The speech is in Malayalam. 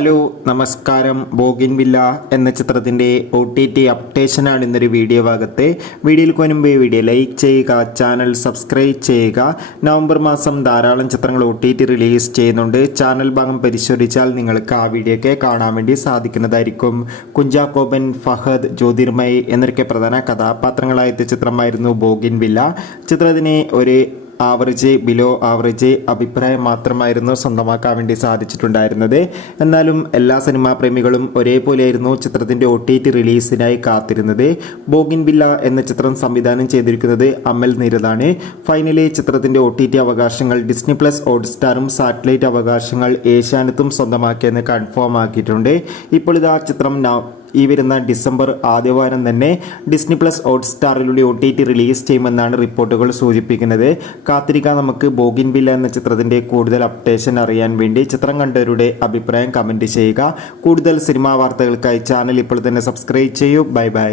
ഹലോ നമസ്കാരം. ബോഗിൻവില്ല എന്ന ചിത്രത്തിൻ്റെ OTT അപ്ഡേഷനാണ് ഇന്നൊരു വീഡിയോ ഭാഗത്ത്. വീഡിയോയിൽ മുൻപ് വീഡിയോ ലൈക്ക് ചെയ്യുക, ചാനൽ സബ്സ്ക്രൈബ് ചെയ്യുക. നവംബർ മാസം ധാരാളം ചിത്രങ്ങൾ OTT റിലീസ് ചെയ്യുന്നുണ്ട്. ചാനൽ ഭാഗം പരിശോധിച്ചാൽ നിങ്ങൾക്ക് ആ വീഡിയോയൊക്കെ കാണാൻ വേണ്ടി സാധിക്കുന്നതായിരിക്കും. കുഞ്ചാക്കോബൻ, ഫഹദ്, ജ്യോതിർമയ് എന്നൊക്കെ പ്രധാന കഥാപാത്രങ്ങളായ ചിത്രമായിരുന്നു ബോഗിൻവില്ല. ചിത്രത്തിന് ഒരു ആവറേജ്, ബിലോ ആവറേജ് അഭിപ്രായം മാത്രമായിരുന്നു സ്വന്തമാക്കാൻ വേണ്ടി സാധിച്ചിട്ടുണ്ടായിരുന്നത്. എന്നാലും എല്ലാ സിനിമാ പ്രേമികളും ഒരേപോലെയായിരുന്നു ചിത്രത്തിൻ്റെ OTT റിലീസിനായി കാത്തിരുന്നത്. ബോഗിൻവില്ല എന്ന ചിത്രം സംവിധാനം ചെയ്തിരിക്കുന്നത് അമൽ നീരദാണ്. ഫൈനലി ചിത്രത്തിൻ്റെ OTT അവകാശങ്ങൾ ഡിസ്നി പ്ലസ് ഹോട്ട്സ്റ്റാറും സാറ്റലൈറ്റ് അവകാശങ്ങൾ ഏഷ്യാനെറ്റും സ്വന്തമാക്കിയെന്ന് കൺഫേം ആക്കിയിട്ടുണ്ട്. ഇപ്പോൾ ഇതാ ചിത്രം ഈ വരുന്ന ഡിസംബർ ആദ്യവാരം തന്നെ ഡിസ്നി പ്ലസ് ഹോട്ട്സ്റ്റാറിലൂടെ OTT റിലീസ് ചെയ്യുമെന്നാണ് റിപ്പോർട്ടുകൾ സൂചിപ്പിക്കുന്നത്. കാത്തിരിക്കാൻ നമുക്ക്. ബോഗിൻവില്ല എന്ന ചിത്രത്തിൻ്റെ കൂടുതൽ അപ്ഡേഷൻ അറിയാൻ വേണ്ടി ചിത്രം കണ്ടവരുടെ അഭിപ്രായം കമൻറ്റ് ചെയ്യുക. കൂടുതൽ സിനിമാ വാർത്തകൾക്കായി ചാനൽ ഇപ്പോൾ തന്നെ സബ്സ്ക്രൈബ് ചെയ്യൂ. Bye bye.